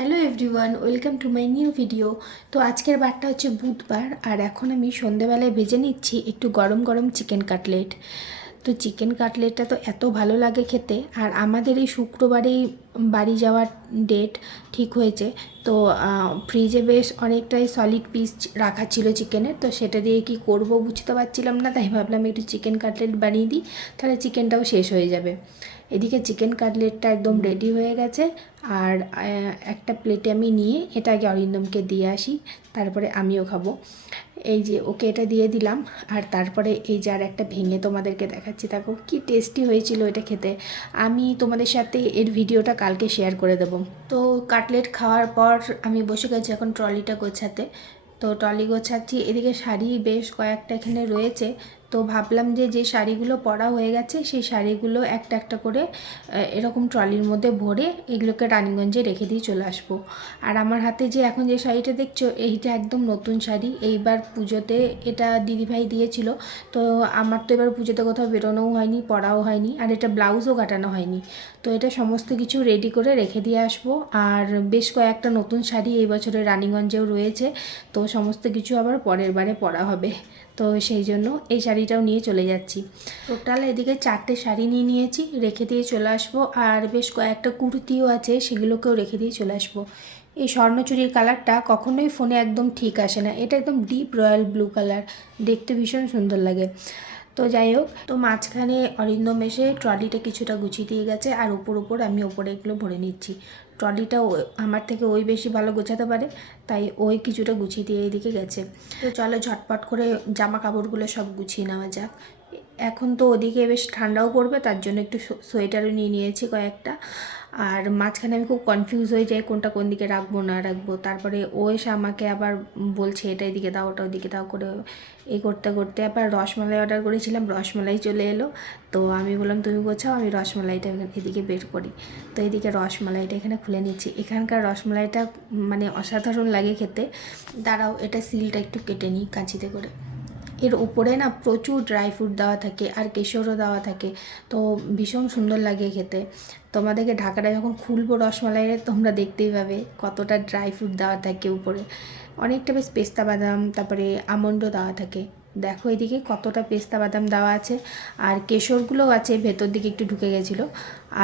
Hello everyone, welcome to my new video. তো আজকের বারটা হচ্ছে বুধবার, আর এখন আমি সন্ধেবেলায় ভেজে নিচ্ছি একটু গরম গরম চিকেন কাটলেট। তো চিকেন কাটলেটটা তো এত ভালো লাগে খেতে, আর আমাদের এই শুক্রবারেই বাড়ি যাওয়ার ডেট ঠিক হয়েছে। তো ফ্রিজে বেশ অনেকটাই সলিড পিস রাখা ছিল চিকেনের, তো সেটা দিয়ে কি করব বুঝতে পারছিলাম না, তাই ভাবলাম একটু চিকেন কাটলেট বানিয়ে দিই, তাহলে চিকেনটাও শেষ হয়ে যাবে। এদিকে চিকেন কাটলেটটা একদম রেডি হয়ে গেছে, আর একটা প্লেটে আমি নিয়ে এটা আগে অরিন্দমকে দিয়ে আসি, তারপরে আমিও খাবো। এই যে ওকে এটা দিয়ে দিলাম, আর তারপরে এই যে আর একটা ভেঙে তোমাদেরকে দেখাচ্ছি, দেখো কি টেস্টি হয়েছিল এটা খেতে। আমি তোমাদের সাথে এর ভিডিওটা কালকে শেয়ার করে দেবো। তো কাটলেট খাওয়ার পর আমি বসে গেছি এখন ট্রলিটা গোছাতে। তো ট্রলি গোছাচ্ছি, এদিকে শাড়ি বেশ কয়েকটা এখানে রয়েছে। তো ভাবলাম যে শাড়িগুলো পরা হয়ে গেছে সেই শাড়িগুলো একটা একটা করে এরকম ট্রলির মধ্যে ভরে এগুলোকে রানীগঞ্জে রেখে দিয়ে চলে আসবো। আর আমার হাতে যে এখন যে শাড়িটা দেখছো, এইটা একদম নতুন শাড়ি, এইবার পুজোতে এটা দিদিভাই দিয়েছিল। তো আমার তো এবার পুজোতে কোথাও বেরোনোও হয়নি, পরাও হয়নি, আর এটা ব্লাউজও কাটানো হয়নি। তো এটা সমস্ত কিছু রেডি করে রেখে দিয়ে আসবো। আর বেশ কয়েকটা নতুন শাড়ি এই বছরে রানীগঞ্জেও রয়েছে, তো সমস্ত কিছু আবার পরের বারে পরা হবে। তো সেই জন্য এই শাড়িটাও নিয়ে চলে যাচ্ছি। টোটাল এদিকে 4টে শাড়ি নিয়ে নিয়েছি, রেখে দিয়ে চলে আসবো। আর বেশ কয়েকটা কুর্তিও আছে, সেগুলোকেও রেখে দিয়ে চলে আসবো। এই স্বর্ণচুরির কালারটা কখনোই ফোনে একদম ঠিক আসে না, এটা একদম ডিপ রয়্যাল ব্লু কালার, দেখতে ভীষণ সুন্দর লাগে। তো যাই হোক, তো মাঝখানে অরিন্দম এসে ট্রলিটা কিছুটা গুছিয়ে দিয়ে গেছে, আর উপর আমি ওপরে এগুলো ভরে নিচ্ছি। ট্রলিটা আমার থেকে ওই বেশি ভালো গোছাতে পারে, তাই ওই কিছুটা গুছিয়ে দিয়ে এইদিকে গেছে। তো চলো ঝটপট করে জামা কাপড়গুলো সব গুছিয়ে নেওয়া যাক। এখন তো ওদিকে বেশ ঠান্ডাও পড়বে, তার জন্য একটু সোয়েটারও নিয়ে নিয়েছি কয়েকটা। আর মাঝখানে আমি খুব কনফিউজ হয়ে যাই কোনটা কোন দিকে রাখবো না রাখবো, তারপরে ও এসে আমাকে আবার বলছে এটা এদিকে দাও ওটা ওদিকে দাও করে, এই করতে করতে আবার রসমালাই অর্ডার করেছিলাম, রসমালাই চলে এলো। তো আমি বললাম তুমি গোছাও, আমি রসমালাইটা এদিকে বের করি। তো এদিকে রসমালাইটা এখানে খুলে নিচ্ছি। এখানকার রসমালাইটা মানে অসাধারণ লাগে খেতে। দাঁড়াও, এটা সিলটা একটু কেটে নিই কাঁচিতে করে। এর উপরে না প্রচুর ড্রাই ফ্রুট দেওয়া থাকে, আর কেশরও দেওয়া থাকে, তো ভীষণ সুন্দর লাগে খেতে। তোমাদেরকে ঢাকাটা যখন খুলবো রসমালাইয়ের, তোমরা দেখতেই পাবে কতটা ড্রাই ফ্রুট দেওয়া থাকে উপরে। অনেকটা বেশ পেস্তা বাদাম, তারপরে আমন্ডও দেওয়া থাকে। দেখো এদিকে কতটা পেস্তা বাদাম দেওয়া আছে, আর কেশরগুলোও আছে, ভেতর দিকে একটু ঢুকে গেছিলো।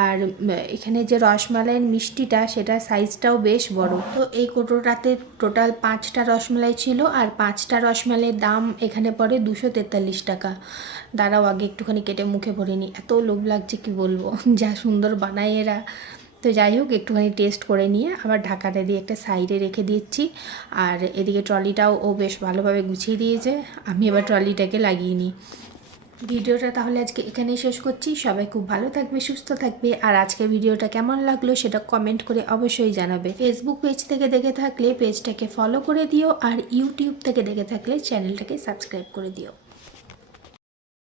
আর এখানে যে রসমালাইয়ের মিষ্টিটা, সেটা সাইজটাও বেশ বড়। তো এই কোটোটাতে টোটাল 5টা রসমালাই ছিল, আর 5টা রসমালাইয়ের দাম এখানে পড়ে 243 টাকা। দাঁড়াও আগে একটুখানি কেটে মুখে ভরে নিই, এত লোভ লাগছে কি বলবো, যা সুন্দর বানায় এরা। তো যাই হোক, একটুখানি টেস্ট করে নিয়ে আবার ঢাকাটা দিয়ে একটা সাইডে রেখে দিচ্ছি। আর এদিকে ট্রলিটাও ও বেশ ভালোভাবে গুছিয়ে দিয়েছে, আমি এবার ট্রলিটাকে লাগিয়ে নিই। ভিডিওটা তাহলে আজকে এখানেই শেষ করছি। সবাই খুব ভালো থাকবে, সুস্থ থাকবে, আর আজকে ভিডিওটা কেমন লাগলো সেটা কমেন্ট করে অবশ্যই জানাবে। ফেসবুক পেজ থেকে দেখে থাকলে পেজটাকে ফলো করে দিও, আর ইউটিউব থেকে দেখে থাকলে চ্যানেলটাকে সাবস্ক্রাইব করে দিও।